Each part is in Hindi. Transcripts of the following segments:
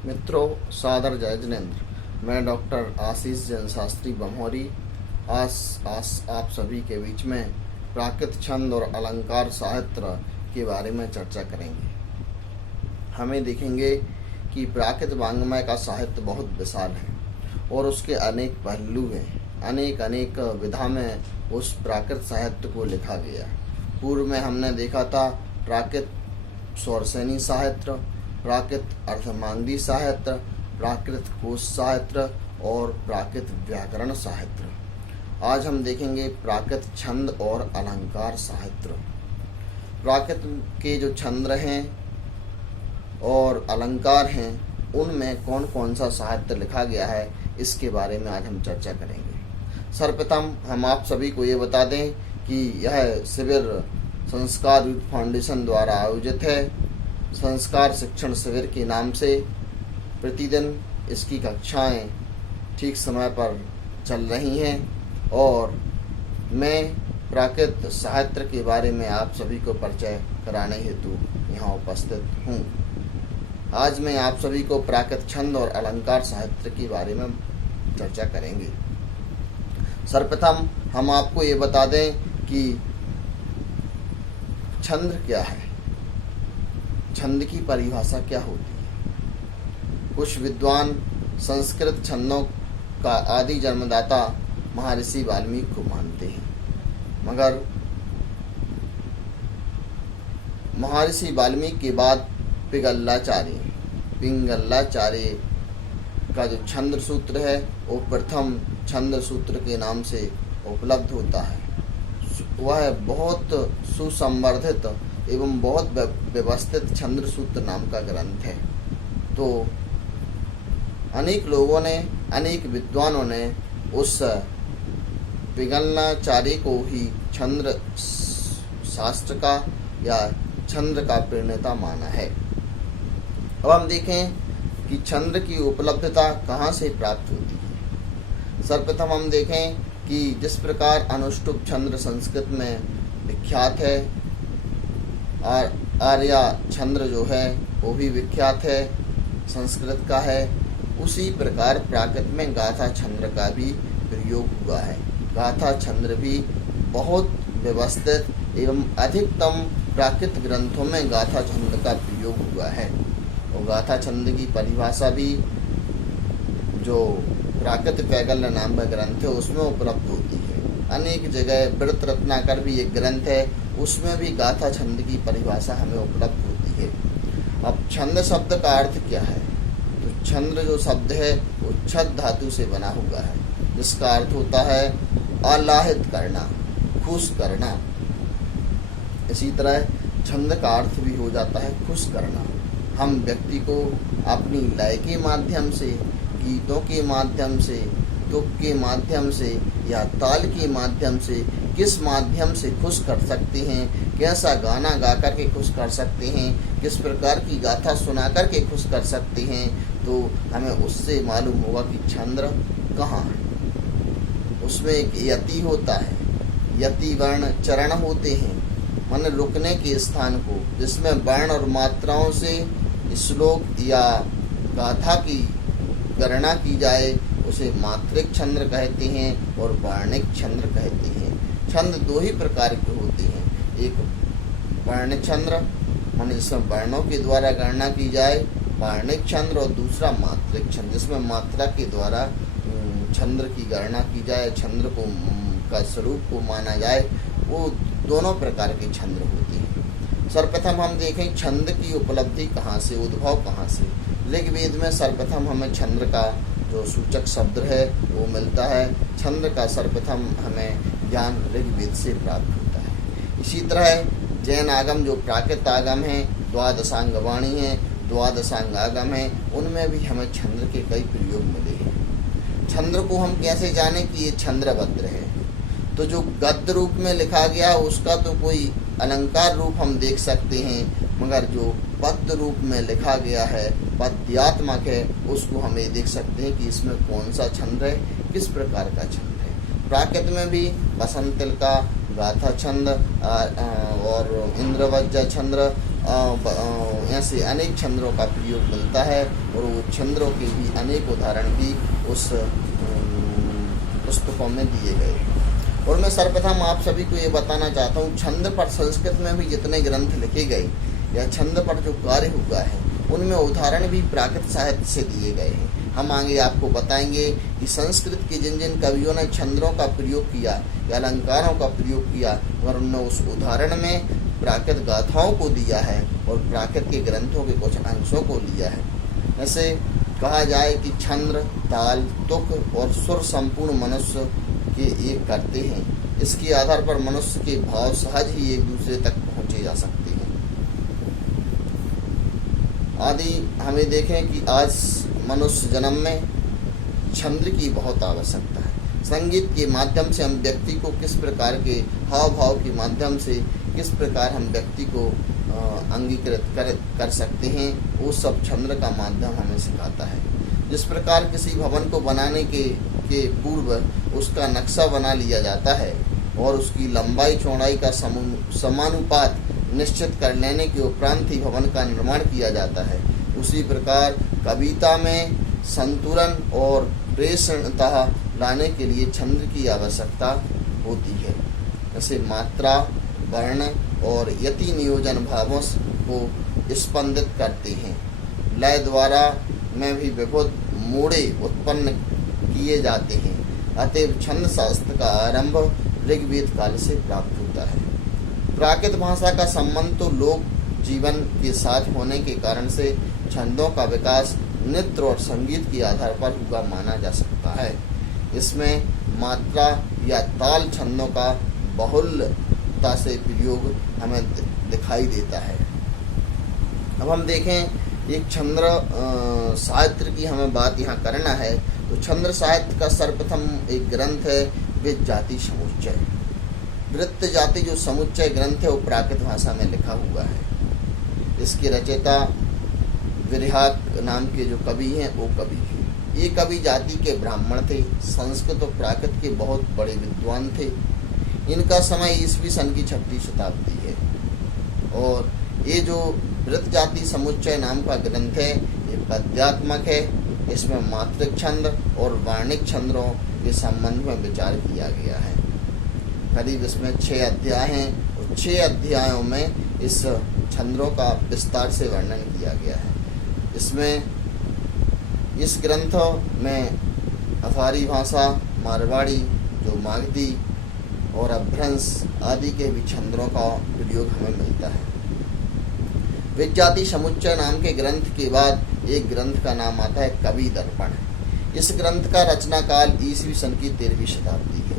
मित्रों, सादर जय जिनेन्द्र। मैं डॉक्टर आशीष जैन शास्त्री बमोरी आज आप सभी के बीच में प्राकृत छंद और अलंकार साहित्य के बारे में चर्चा करेंगे। हमें देखेंगे कि प्राकृत वाङ्मय का साहित्य बहुत विशाल है और उसके अनेक पहलू हैं। अनेक विधा में उस प्राकृत साहित्य को लिखा गया। पूर्व में हमने देखा था प्राकृत स्वरसेनी साहित्य, प्राकृत अर्धमांगी साहित्य, प्राकृत कोश साहित्य और प्राकृत व्याकरण साहित्य। आज हम देखेंगे प्राकृत छंद और अलंकार साहित्य। प्राकृत के जो छंद हैं और अलंकार हैं, उनमें कौन कौन सा साहित्य लिखा गया है, इसके बारे में आज हम चर्चा करेंगे। सर्वप्रथम हम आप सभी को ये बता दें कि यह शिविर संस्कार यूथ फाउंडेशन द्वारा आयोजित है। संस्कार शिक्षण शिविर के नाम से प्रतिदिन इसकी कक्षाएं ठीक समय पर चल रही हैं और मैं प्राकृत साहित्य के बारे में आप सभी को परिचय कराने हेतु यहाँ उपस्थित हूँ। आज मैं आप सभी को प्राकृत छंद और अलंकार साहित्य के बारे में चर्चा करेंगे। सर्वप्रथम हम आपको ये बता दें कि छंद क्या है, छंद की परिभाषा क्या होती है। कुछ विद्वान संस्कृत छंदों का आदि जन्मदाता महर्षि वाल्मीकि को मानते हैं, मगर महर्षि वाल्मीकि के बाद पिंगलाचार्य का जो छंद सूत्र है वो प्रथम छंद सूत्र के नाम से उपलब्ध होता है। वह बहुत सुसंवर्धित एवं बहुत व्यवस्थित छंद सूत्र नाम का ग्रंथ है। तो अनेक लोगों ने, अनेक विद्वानों ने उस पिंगलाचार्य को ही छंद शास्त्र का या छंद का प्रणेता माना है। अब हम देखें कि छंद की उपलब्धता कहाँ से प्राप्त होती है। सर्वप्रथम हम देखें कि जिस प्रकार अनुष्टुप छंद संस्कृत में विख्यात है, आर्या छंद जो है वो भी विख्यात है, संस्कृत का है, उसी प्रकार प्राकृत में गाथा छंद का भी प्रयोग हुआ है। गाथा छंद भी बहुत व्यवस्थित एवं अधिकतम प्राकृत ग्रंथों में गाथा छंद का प्रयोग हुआ है। और गाथा छंद की परिभाषा भी जो प्राकृत पैगल्य नाम का ग्रंथ है उसमें उपलब्ध होती है। अनेक जगह व्रत रत्नाकर भी एक ग्रंथ है, उसमें भी गाथा छंद की परिभाषा हमें उपलब्ध होती है। अब छंद शब्द का अर्थ क्या है, तो छंद जो शब्द है वो छद धातु से बना हुआ है, जिसका अर्थ होता है आह्लादित करना, खुश करना। इसी तरह छंद का अर्थ भी हो जाता है खुश करना। हम व्यक्ति को अपनी लय के माध्यम से, गीतों के माध्यम से, तुक के माध्यम से या ताल के माध्यम से किस माध्यम से खुश कर सकते हैं, कैसा गाना गा कर के खुश कर सकते हैं, किस प्रकार की गाथा सुना कर के खुश कर सकते हैं, तो हमें उससे मालूम होगा कि छंद कहाँ है। उसमें एक यति होता है, यति वर्ण चरण होते हैं, मन रुकने के स्थान को, जिसमें वर्ण और मात्राओं से श्लोक या गाथा की गणना की जाए, उसे मात्रिक छंद कहते हैं और वर्णिक छंद कहते हैं। छंद दो ही प्रकार के होते हैं, एक वर्ण छंद मान जिसमें वर्णों के द्वारा गणना की जाए, वर्णिक छंद, और दूसरा मात्रिक छंद जिसमें मात्रा के द्वारा छंद की गणना की जाए, छंद को का स्वरूप को माना जाए। वो दोनों प्रकार के छंद होते हैं। सर्वप्रथम हम देखें छंद की उपलब्धि कहाँ से, उद्भव कहाँ से। ऋग्वेद में सर्वप्रथम हमें छंद का जो सूचक शब्द है वो मिलता है। छंद का सर्वप्रथम हमें ज्ञान ऋग्वेद से प्राप्त होता है। इसी तरह जैन आगम जो प्राकृत आगम हैं, द्वादशांग वाणी हैं, द्वादशांग आगम हैं, उनमें भी हमें छंद के कई प्रयोग मिले हैं। छंद को हम कैसे जाने कि ये छंद्रभद्र है, तो जो गद्य रूप में लिखा गया उसका तो कोई अलंकार रूप हम देख सकते हैं, मगर जो पद्य रूप में लिखा गया है, पद्यात्मक है, उसको हम ये देख सकते हैं कि इसमें कौन सा छंद है, किस प्रकार का छंद है। प्राकृत में भी बसंतिल का गाथा छंद और इंद्रवज्र छंद, ऐसे अनेक छंदों का प्रयोग मिलता है और वो छंदों के भी अनेक उदाहरण भी उस पुस्तकों में दिए गए। और मैं सर्वप्रथम आप सभी को ये बताना चाहता हूँ, छंद पर संस्कृत में भी जितने ग्रंथ लिखे गए या छंद पर जो कार्य हुआ है उनमें उदाहरण भी प्राकृत साहित्य से दिए गए हैं। हम आगे आपको बताएंगे कि संस्कृत के जिन जिन कवियों ने छंदों का प्रयोग किया या अलंकारों का प्रयोग किया और उन्होंने उस उदाहरण में प्राकृत गाथाओं को दिया है और प्राकृत के ग्रंथों के कुछ अंशों को लिया है। जैसे कहा जाए कि छंद, ताल, तुक और सुर संपूर्ण मनुष्य के एक करते हैं। इसके आधार पर मनुष्य के भाव सहज ही एक दूसरे तक पहुँचे जा सकते हैं। आदि हमें देखें कि आज मनुष्य जन्म में छंद की बहुत आवश्यकता है। संगीत के माध्यम से हम व्यक्ति को किस प्रकार के हाव भाव के माध्यम से किस प्रकार हम व्यक्ति को अंगीकृत कर सकते हैं, वो सब छंद का माध्यम हमें सिखाता है। जिस प्रकार किसी भवन को बनाने के पूर्व उसका नक्शा बना लिया जाता है और उसकी लंबाई चौड़ाई का समानुपात निश्चित कर लेने के उपरांत ही भवन का निर्माण किया जाता है, उसी प्रकार कविता में संतुलन और प्रेषणता लाने के लिए छंद की आवश्यकता होती है। जैसे मात्रा, वर्ण और यति नियोजन भावों को स्पंदित करते हैं। लय द्वारा में भी विविध मोड़े उत्पन्न किए जाते हैं। अतएव छंद शास्त्र का आरंभ ऋग्वेद काल से प्राप्त होता है। प्राकृत भाषा का संबंध तो लोक जीवन के साथ होने के कारण से छंदों का विकास नृत्य और संगीत के आधार पर हुआ माना जा सकता है। इसमें मात्रा या ताल छंदों का बहुलता से प्रयोग हमें दिखाई देता है। अब हम देखें एक छंद साहित्य की हमें बात यहाँ करना है, तो छंद साहित्य का सर्वप्रथम एक ग्रंथ है वृत्त जाति समुच्चय। वृत्त जाति जो समुच्चय ग्रंथ है वो प्राकृत भाषा में लिखा हुआ है। इसके रचयिता विरहाक नाम के जो कवि हैं वो कवि हैं। ये कवि जाति के ब्राह्मण थे, संस्कृत और प्राकृत के बहुत बड़े विद्वान थे। इनका समय ईस्वी सन की 6वीं शताब्दी है। और ये जो वृत्त जाति समुच्चय नाम का ग्रंथ है ये पद्यात्मक है। इसमें मात्रिक छंद और वार्णिक छंदों के संबंध में विचार किया गया है। करीब इसमें 6 अध्याय हैं और 6 अध्यायों में इस छंदों का विस्तार से वर्णन किया गया है। इसमें इस ग्रंथ में अफारी भाषा, मारवाड़ी, जो मागधी और अभ्रंश आदि के भी छंदों का प्रयोग हमें मिलता है। वृत्त जाति समुच्चय नाम के ग्रंथ के बाद एक ग्रंथ का नाम आता है कवि दर्पण। इस ग्रंथ का रचना काल ईस्वी सन की 13वीं शताब्दी है।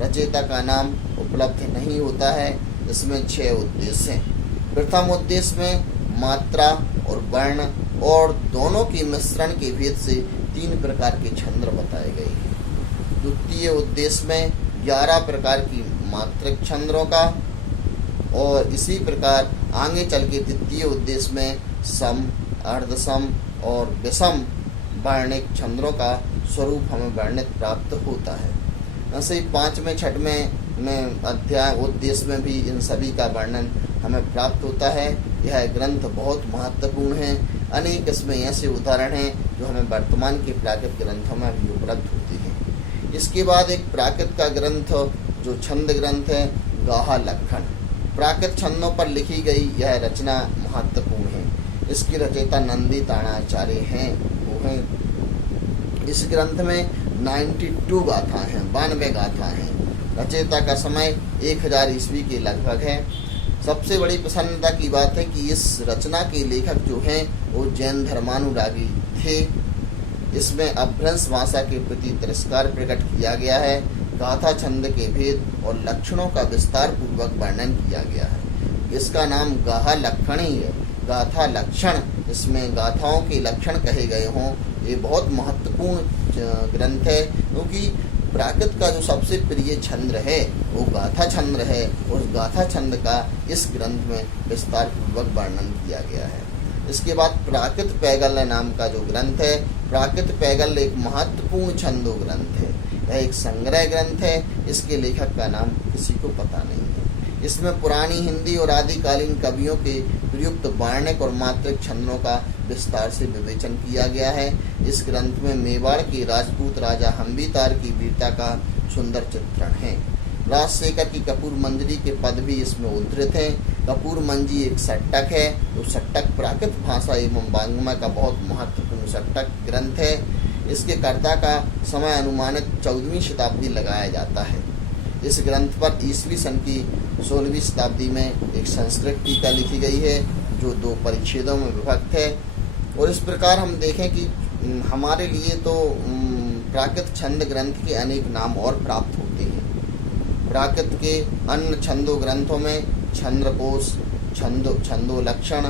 रचयिता का नाम उपलब्ध नहीं होता है। इसमें 6 उद्देश्य हैं। प्रथम उद्देश्य में मात्रा और वर्ण और दोनों के मिश्रण के भेद से 3 प्रकार के छंद बताए गए हैं। द्वितीय उद्देश्य में 11 प्रकार की मात्रिक छंदों का और इसी प्रकार आगे चल के तृतीय उद्देश्य में सम, अर्धसम और विषम वर्णिक छंदों का स्वरूप हमें वर्णित प्राप्त होता है। ऐसे ही 5वें 6वें अध्याय उद्देश्य में भी इन सभी का वर्णन हमें प्राप्त होता है। यह ग्रंथ बहुत महत्वपूर्ण है। अनेक इसमें ऐसे उदाहरण हैं जो हमें वर्तमान के प्राकृत ग्रंथों में भी उपलब्ध होते हैं। इसके बाद एक प्राकृत का ग्रंथ जो छंद ग्रंथ है गाहा लक्षण। प्राकृत छंदों पर लिखी गई यह रचना महत्वपूर्ण है। इसकी रचयिता नंदी ताणाचार्य हैं। वो हैं इस ग्रंथ में 92 गाथा हैं, 92 गाथा हैं। रचयिता का समय 1000 ईस्वी के लगभग है। सबसे बड़ी प्रसन्नता की बात है कि इस रचना के लेखक जो हैं वो जैन धर्मानुरागी थे। इसमें अभ्रंश भाषा के प्रति तिरस्कार प्रकट किया गया है। गाथा छंद के भेद और लक्षणों का विस्तार पूर्वक वर्णन किया गया है। इसका नाम गाहा लक्षण ही है, गाथा लक्षण। इसमें गाथाओं के लक्षण कहे गए हों। ये बहुत महत्वपूर्ण ग्रंथ है क्योंकि प्राकृत का जो सबसे प्रिय छंद है वो गाथा छंद है। उस गाथा छंद का इस ग्रंथ में विस्तार पूर्वक वर्णन किया गया है। इसके बाद प्राकृत पैगल नाम का जो ग्रंथ है, प्राकृत पैगल एक महत्वपूर्ण छंदो ग्रंथ है। यह एक संग्रह ग्रंथ है। इसके लेखक का नाम किसी को पता नहीं है। इसमें पुरानी हिंदी और आदिकालीन कवियों के प्रयुक्त वार्णिक और मात्रिक छंदों का विस्तार से विवेचन किया गया है। इस ग्रंथ में मेवाड़ के राजपूत राजा हम्बीतार की वीरता का सुंदर चित्रण है। राजशेखर की कपूर मंजरी के पद भी इसमें उद्धृत हैं। कपूर मंजरी एक सट्टक है, तो सट्टक प्राकृत भाषा एवं वाङ्मय का बहुत महत्वपूर्ण सट्टक ग्रंथ है। इसके कर्ता का समय अनुमानित 14वीं शताब्दी लगाया जाता है। इस ग्रंथ पर ईस्वी सन की 16वीं शताब्दी में एक संस्कृत टीका लिखी गई है, जो 2 परिच्छेदों में विभक्त है। और इस प्रकार हम देखें कि हमारे लिए तो प्राकृत छंद ग्रंथ के अनेक नाम और प्राप्त होते हैं। प्राकृत के अन्य छंदो ग्रंथों में छंद्रकोश, छंदोलक्षण,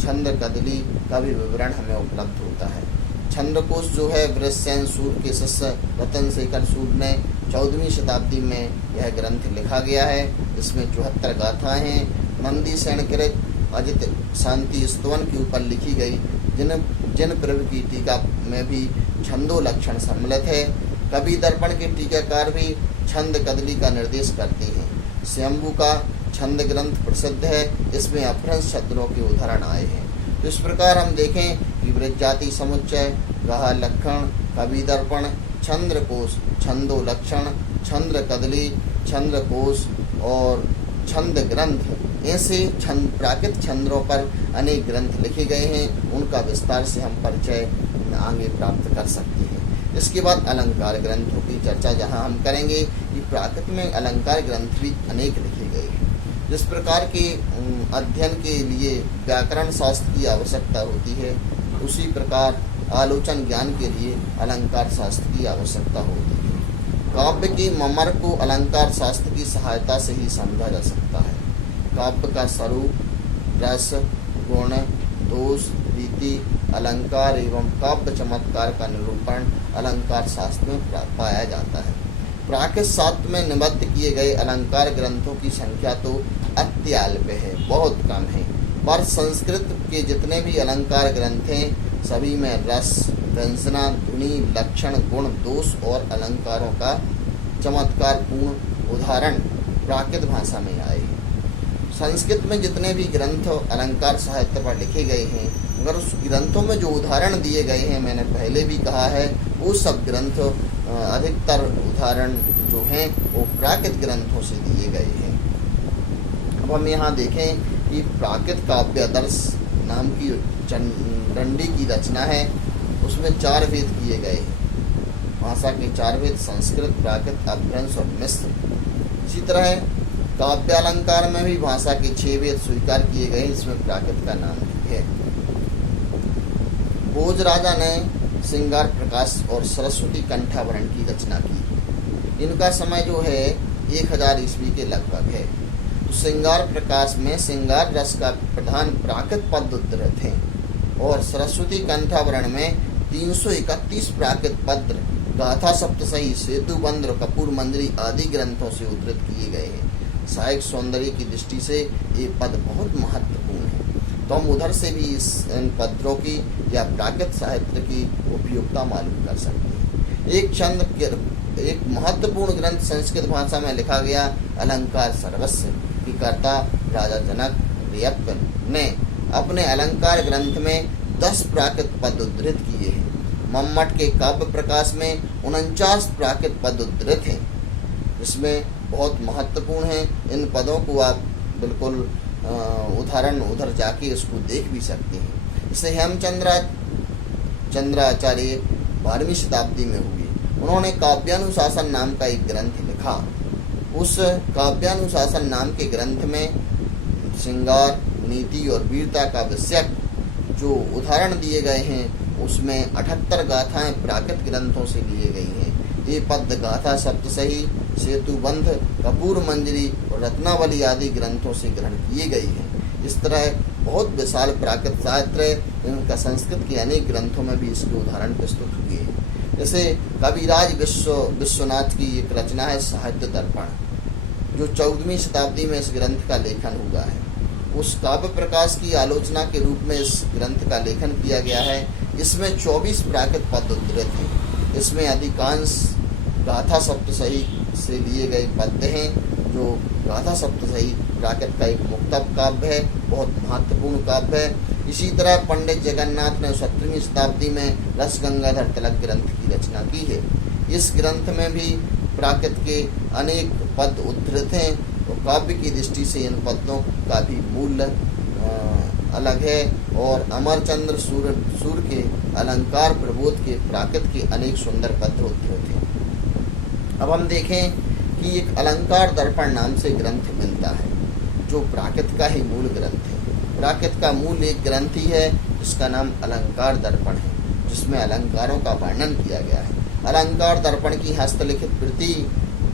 छंद कदली का भी विवरण हमें उपलब्ध होता है। छंद्रकोश जो है वृषसेन सूर के शिष्य रतन शेखर सूर ने 14वीं शताब्दी में यह ग्रंथ लिखा गया है। इसमें 74 गाथाएं हैं। नंदी सेनकृत अजित शांति स्तवन के ऊपर लिखी गई जिन प्रभु की टीका में भी छंदोलक्षण सम्मिलित है। कवि दर्पण के टीकाकार भी छंद कदली का निर्देश करते हैं। स्वयंभू का छंद ग्रंथ प्रसिद्ध है। इसमें अपभ्रंश छंदों के उदाहरण आए हैं। तो इस प्रकार हम देखें कि बृहज्जाति समुच्चय, गाहा लक्षण, कवि दर्पण, छंद्रकोश, छंदोलक्षण, छंद कदली, छंद्रकोश और छंद ग्रंथ, ऐसे प्राकृत छंदों पर अनेक ग्रंथ लिखे गए हैं। उनका विस्तार से हम परिचय आगे प्राप्त कर सकते हैं। इसके बाद अलंकार ग्रंथों की चर्चा जहां हम करेंगे कि प्राकृत में अलंकार ग्रंथ भी अनेक लिखे गए हैं। जिस प्रकार के अध्ययन के लिए व्याकरण शास्त्र की आवश्यकता होती है, उसी प्रकार आलोचन ज्ञान के लिए अलंकार शास्त्र की आवश्यकता होती है। काव्य के मर्म को अलंकार शास्त्र की सहायता से ही समझा जा सकता है। काव्य का स्वरूप, रस, गुण, दोष, रीति, अलंकार एवं काव्य चमत्कार का निरूपण अलंकार शास्त्र में पाया जाता है। प्राकृत शास्त्र में निबद्ध किए गए अलंकार ग्रंथों की संख्या तो अत्यल्प है, बहुत कम है, पर संस्कृत के जितने भी अलंकार ग्रंथ हैं सभी में रस, व्यंजना, ध्वनि, लक्षण, गुण, दोष और अलंकारों का चमत्कारपूर्ण उदाहरण प्राकृत भाषा में आए हैं। संस्कृत में जितने भी ग्रंथ अलंकार साहित्य पर लिखे गए हैं, मगर उस ग्रंथों में जो उदाहरण दिए गए हैं, मैंने पहले भी कहा है, वो सब ग्रंथ अधिकतर उदाहरण जो हैं वो प्राकृत ग्रंथों से दिए गए हैं। अब हम यहाँ देखें कि प्राकृत काव्यादर्श नाम की दंडी की रचना है। उसमें 4 भेद किए गए हैं। भाषा के 4 भेद संस्कृत, प्राकृत, अपभ्रंश और मिश्र। इसी तरह काव्यालंकार में भी भाषा के 6 वेद स्वीकार किए गए, इसमें प्राकृत का नाम भी है। भोज राजा ने श्रृंगार प्रकाश और सरस्वती कंठाभरण की रचना की। इनका समय जो है 1000 ईस्वी के लगभग है। तो श्रृंगार प्रकाश में श्रृंगार रस का प्रधान प्राकृत पद उद्धृत हैं और सरस्वती कंठाभरण में 331 प्राकृत पद गाथा सप्तशही, सेतुबंध और कपूर मंजरी आदि ग्रंथों से उद्धृत किए गए हैं। साहित्य सौंदर्य की दृष्टि से ये पद बहुत महत्वपूर्ण है, तो हम उधर से भी इन पद्यों की या प्राकृत साहित्य की उपयोगिता मालूम कर सकते हैं। एक महत्वपूर्ण ग्रंथ संस्कृत भाषा में लिखा गया अलंकार सर्वस्व की कर्ता राजा जनक रेयप्प ने अपने अलंकार ग्रंथ में 10 प्राकृत पद उद्धृत किए हैं। मम्मट के काव्य प्रकाश में 49 प्राकृत पद उद्धृत हैं। इसमें बहुत महत्वपूर्ण है। इन पदों को आप बिल्कुल उदाहरण उधर जाके इसको देख भी सकते हैं। इसे हेमचंद्राचार्य 12वीं शताब्दी में हुए। उन्होंने काव्यानुशासन नाम का एक ग्रंथ लिखा। उस काव्यानुशासन नाम के ग्रंथ में श्रृंगार, नीति और वीरता का विषयक जो उदाहरण दिए गए हैं, उसमें 78 गाथाएं प्राकृत ग्रंथों से लिए गई हैं। ये पद गाथा सप्तशही, सेतुबंध, कपूर मंजरी और रत्नावली आदि ग्रंथों से ग्रहण किए गई हैं। इस तरह बहुत विशाल प्राकृत साहित्य है। इनका संस्कृत के अनेक ग्रंथों में भी इसके उदाहरण प्रस्तुत हुए हैं। जैसे कविराज विश्वनाथ की एक रचना है साहित्य दर्पण, जो 14वीं शताब्दी में इस ग्रंथ का लेखन हुआ है। उस काव्य प्रकाश की आलोचना के रूप में इस ग्रंथ का लेखन किया गया है। इसमें 24 प्राकृत पद उद्धृत हैं। इसमें अधिकांश गाथा सप्तशही से लिए गए पद्य हैं, जो गाथा सप्तशती प्राकृत का एक मुक्तक काव्य है, बहुत महत्वपूर्ण काव्य है। इसी तरह पंडित जगन्नाथ ने 17वीं शताब्दी में रस गंगाधर तिलक ग्रंथ की रचना की है। इस ग्रंथ में भी प्राकृत के अनेक पद उद्धृत हैं और काव्य की दृष्टि से इन पद्यों का भी मूल्य अलग है। और अमरचंद्र सूर्य के अलंकार प्रबोध के प्राकृत के अनेक सुंदर पद्य उद्धृत हैं। अब हम देखें कि एक अलंकार दर्पण नाम से ग्रंथ मिलता है, जो प्राकृत का ही मूल ग्रंथ है। प्राकृत का मूल एक ग्रंथ ही है जिसका नाम अलंकार दर्पण है, जिसमें अलंकारों का वर्णन किया गया है। अलंकार दर्पण की हस्तलिखित प्रति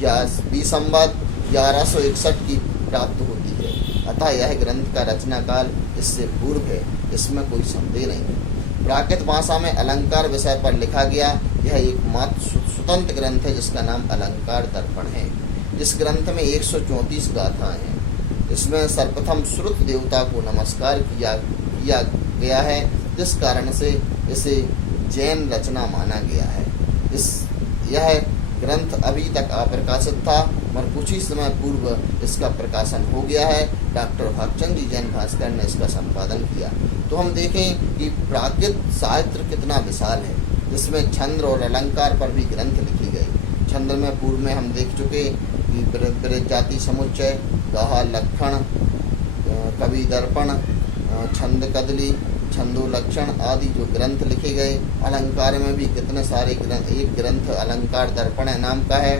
20 संवत 1161 की प्राप्त होती है। अतः यह ग्रंथ का रचना काल इससे पूर्व है, इसमें कोई संदेह नहीं। प्राकृत भाषा में अलंकार विषय पर लिखा गया यह एकमात्र स्वतंत्र ग्रंथ है जिसका नाम अलंकार दर्पण है। इस ग्रंथ में 134 गाथाएं हैं। इसमें सर्वप्रथम श्रुत देवता को नमस्कार किया गया है, जिस कारण से इसे जैन रचना माना गया है। यह ग्रंथ अभी तक अप्रकाशित था, मगर कुछ ही समय पूर्व इसका प्रकाशन हो गया है। डॉक्टर भागचंद जी जैन भास्कर ने इसका संपादन किया। तो हम देखें कि प्राकृत साहित्य कितना विशाल है, जिसमें छंद और अलंकार पर भी ग्रंथ लिखी गई। छंद में पूर्व में हम देख चुके कि बृहजाति समुच्चय, गाहा लक्षण, कवि दर्पण, छंद कदली, छंदो लक्षण आदि जो ग्रंथ लिखे गए। अलंकार में भी कितने सारे ग्रंथ, एक ग्रंथ अलंकार दर्पण नाम का है।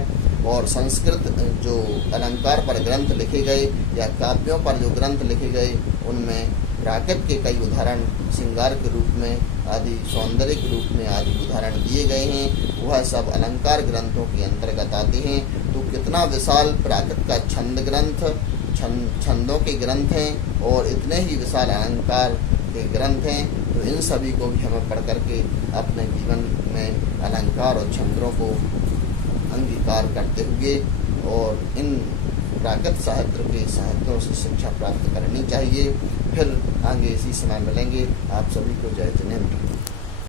और संस्कृत जो अलंकार पर ग्रंथ लिखे गए या काव्यों पर जो ग्रंथ लिखे गए, उनमें प्राकृत के कई उदाहरण श्रृंगार के रूप में आदि, सौंदर्य के रूप में आदि उदाहरण दिए गए हैं। वह सब अलंकार ग्रंथों के अंतर्गत आते हैं। तो कितना विशाल प्राकृत का छंद ग्रंथ, छंदों के ग्रंथ हैं और इतने ही विशाल अलंकार के ग्रंथ हैं। तो इन सभी को भी हमें पढ़ करके अपने जीवन में अलंकार और छंदों को अंगीकार करते हुए और इन प्राकृत साहित्य के साहित्यों से शिक्षा प्राप्त करनी चाहिए। फिर आगे इसी समय मिलेंगे। आप सभी को जय जिनेन्द्र।